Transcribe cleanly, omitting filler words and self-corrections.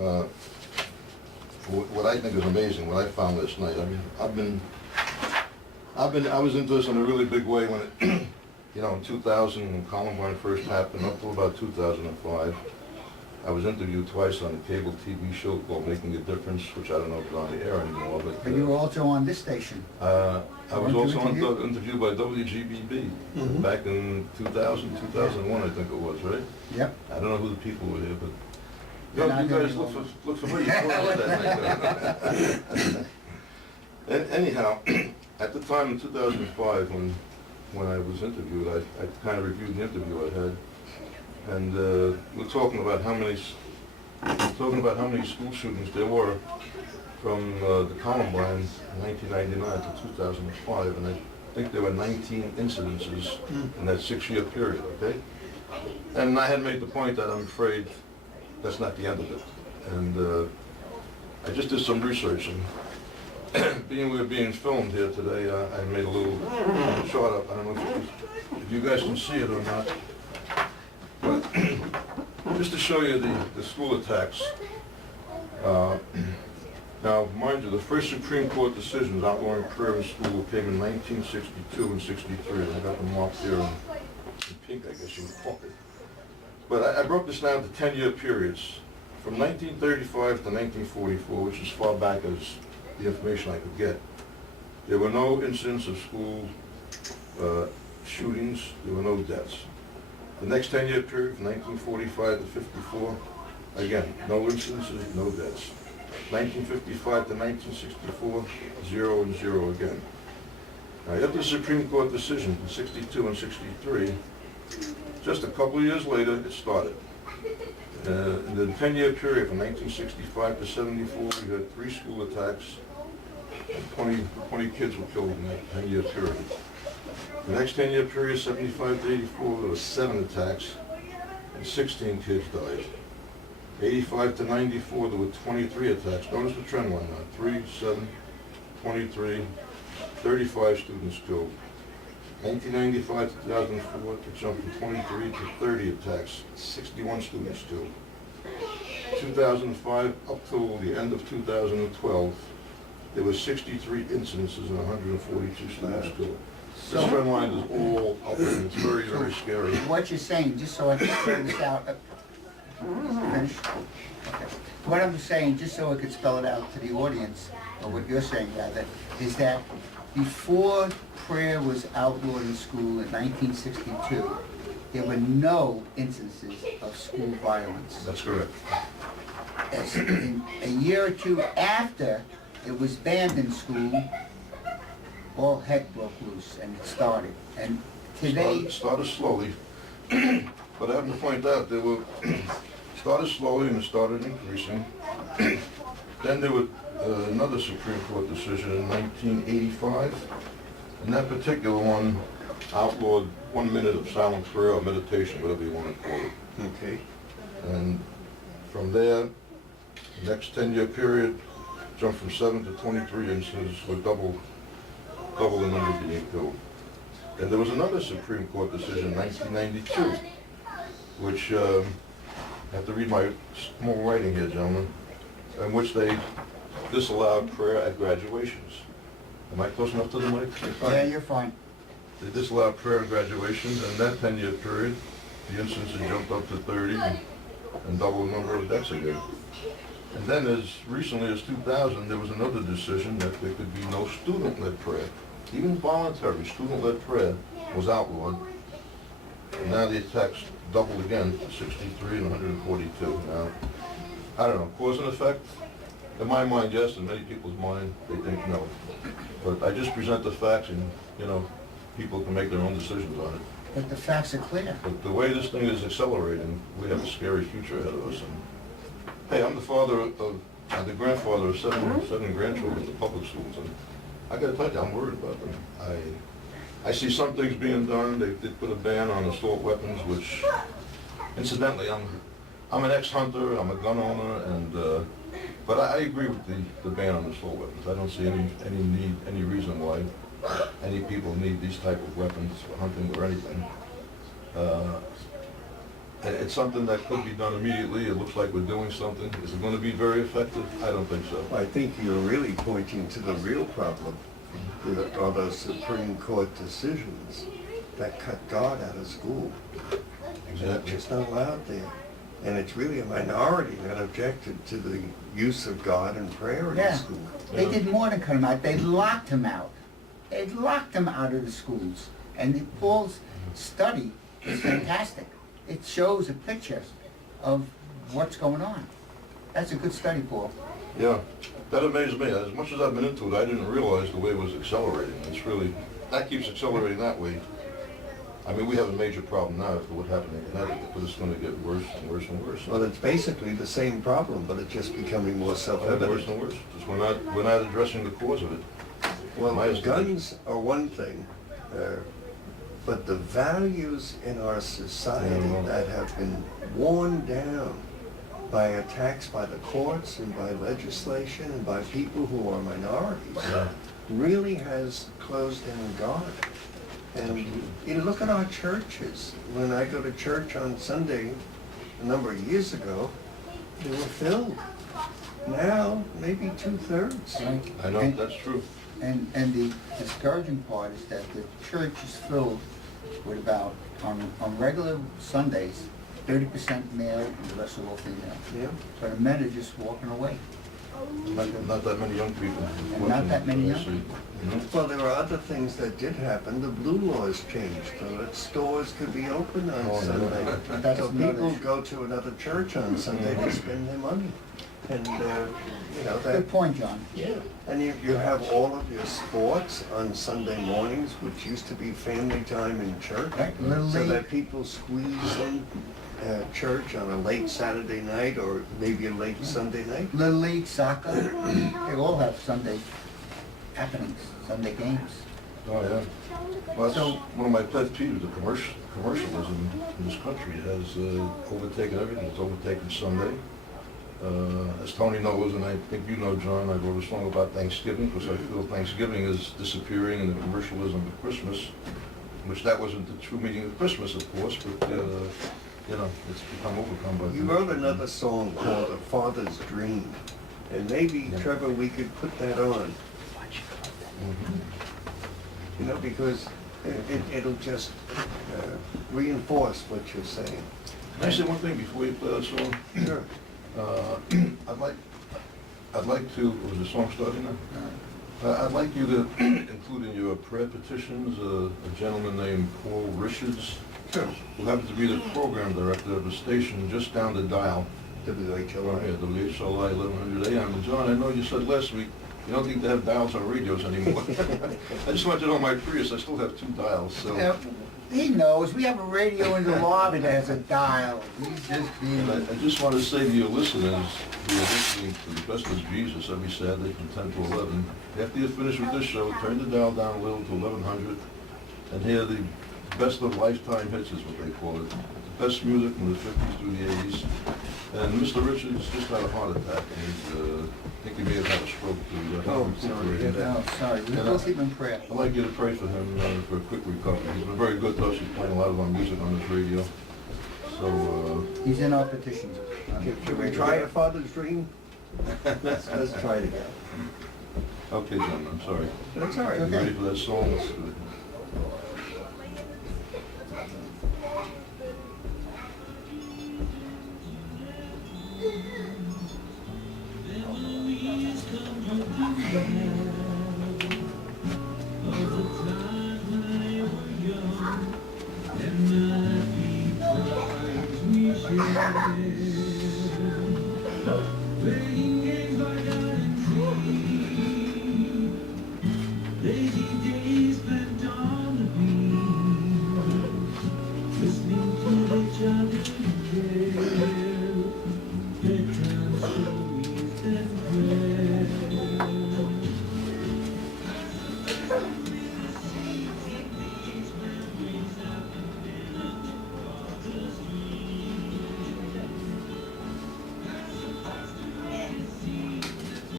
for what I think is amazing, what I found last night. I mean, I was into this in a really big way when it, you know, in 2000 when Columbine first happened, up to about 2005. I was interviewed twice on a cable TV show called Making a Difference, which I don't know if it's on the air anymore. But you were also on this station. I was also interviewed by WGBB back in 2000, 2001, I think it was, right? Yep. I don't know who the people were here, but They're you not guys here look familiar. Anyhow, at the time in 2005, when I was interviewed, I kind of reviewed the interview I had. And we're talking about how many school shootings there were from the Columbine in 1999 to 2005, and I think there were 19 incidences in that 6-year period. Okay, and I had made the point that I'm afraid that's not the end of it, and I just did some research, and being we're being filmed here today, I made a little chart up. I don't know if you guys can see it or not. But just to show you the school attacks, now mind you, the first Supreme Court decisions outlawing prayer in school came in 1962 and 63. I got them marked here in pink, I guess you would call it. But I broke this down to 10-year periods, from 1935 to 1944, which is as far back as the information I could get. There were no incidents of school shootings, there were no deaths. The next 10-year period, from 1945 to 54, again, no incidences, no deaths. 1955 to 1964, 0 and 0 again. Now, after the Supreme Court decision in 62 and 63, just a couple of years later, it started. In the 10-year period, from 1965 to 74, we had 3 school attacks, and 20 kids were killed in that 10-year period. The next 10-year period, 75 to 84, there were 7 attacks and 16 kids died. 85 to 94, there were 23 attacks. Notice the trend line now. 3, 7, 23, 35 students killed. 1995 to 2004, it jumped from 23 to 30 attacks, 61 students killed. 2005 up till the end of 2012, there were 63 incidences and 142 students killed. This trend line is all up, and it's very, very scary. What you're saying, just so I can spell this out, finish? Okay. What I'm saying, just so I could spell it out to the audience, or what you're saying rather, is that before prayer was outlawed in school in 1962, there were no instances of school violence. That's correct. A year or two after it was banned in school, all heck broke loose and it started. And today... It started slowly, but I have to point out, there were started slowly and it started increasing. Then there was another Supreme Court decision in 1985, and that particular one outlawed 1 minute of silent prayer or meditation, whatever you want to call it. Okay. And from there, the next 10-year period jumped from 7 to 23 incidents with double the number being killed. And there was another Supreme Court decision in 1992, which, I have to read my small writing here, gentlemen, in which they disallowed prayer at graduations. Am I close enough to the mic? Yeah, you're fine. They disallowed prayer at graduations, and in that 10-year period, the incidents jumped up to 30 and double the number of deaths again. And then as recently as 2000, there was another decision that there could be no student-led prayer. Even voluntary student-led prayer was outlawed. And now the attacks doubled again to 63 and 142. Now, I don't know, cause and effect? In my mind, yes. In many people's mind, they think no. But I just present the facts, and, you know, people can make their own decisions on it. But the facts are clear. But the way this thing is accelerating, we have a scary future ahead of us. And, hey, I'm the father of, the grandfather of seven grandchildren in the public schools, and I gotta tell you, I'm worried about them. I see some things being done. They put a ban on assault weapons, which, incidentally, I'm an ex-hunter, I'm a gun owner, and but I agree with the ban on assault weapons. I don't see any reason why any people need these type of weapons for hunting or anything. It's something that could be done immediately. It looks like we're doing something. Is it going to be very effective? I don't think so. I think you're really pointing to the real problem, are those Supreme Court decisions that cut God out of school. Exactly. It's not allowed there. And it's really a minority that objected to the use of God and prayer in Yeah. school. They did more than cut him out, they locked him out. They locked him out of the schools. And Paul's study is fantastic. It shows a picture of what's going on. That's a good study, Paul. Yeah, that amazed me. As much as I've been into it, I didn't realize the way it was accelerating. It's really, that keeps accelerating that way. I mean, we have a major problem now after what happened in Connecticut, but it's going to get worse and worse and worse. Well, it's basically the same problem, but it's just becoming more Worse self-evident. and worse. Just we're not addressing the cause of it. Well, My estimation. guns are one thing, but the values in our society Yeah. that have been worn down by attacks by the courts and by legislation and by people who are minorities Yeah. really has closed down God. And you look at our churches. When I go to church on Sunday, a number of years ago, they were filled. Now, maybe 2/3. Right? I know, And- that's true. And the discouraging part is that the church is filled with about, on regular Sundays, 30% male and the rest are all female. Yeah. So the men are just walking away. Not that many young people. And not that many I young see. You know? Well, there were other things that did happen. The blue laws changed, so that stores could be open on Oh, yeah. Sunday. That's So another people issue. go to another church on Sunday to spend their money. And, you know, that, Good point, John. yeah. And you have all of your sports on Sunday mornings, which used to be family time in church. Right, Little So League. that people squeeze in church on a late Saturday night or maybe a late Sunday night. Little League, soccer, they all have Sunday happenings, Sunday games. Oh, yeah. Well, that's So- one of my pet peeves, the commercialism in this country has overtaken everything. It's overtaken Sunday. As Tony knows, and I think you know, John, I wrote a song about Thanksgiving because I feel Thanksgiving is disappearing in the commercialism of Christmas, which that wasn't the true meaning of Christmas, of course, but, you know, it's become overcome by... You wrote another song called A Father's Dream, and maybe, Yeah. Trevor, we could put that on, Mhm. you know, because it'll just reinforce what you're saying. Can I say one thing before you play that song? Sure. I'd like to, was the song starting now? I'd like you to include in your prayer petitions a gentleman named Paul Richards, Sure. who happens to be the program director of a station just down the dial. WHLI. Yeah, WHLI 1100 AM. And John, I know you said last week, you don't think they have dials on radios anymore. I just want you to know my Prius, I still have 2 dials, so. Yeah, he knows, we have a radio in the lobby that has a dial. He's just being, And I just want to say to your listeners who are listening to The Best of Jesus every Saturday from 10 to 11, after you finish with this show, turn the dial down a little to 1100 and hear the best of lifetime hits is what they call it. The best music from the 50s through the 80s. And Mr. Richards just had a heart attack and he's, I think he may have had a stroke to Oh, sorry to hear that. no, sorry, we'll keep him in prayer. I'd like you to pray for him for a quick recovery. He's been very good to us. He's playing a lot of our music on this radio. So, He's in our petitions. Should we try A Father's Dream? Let's try it again. okay, John, I'm sorry. That's all right. You Okay. ready for that song? Let's do it. And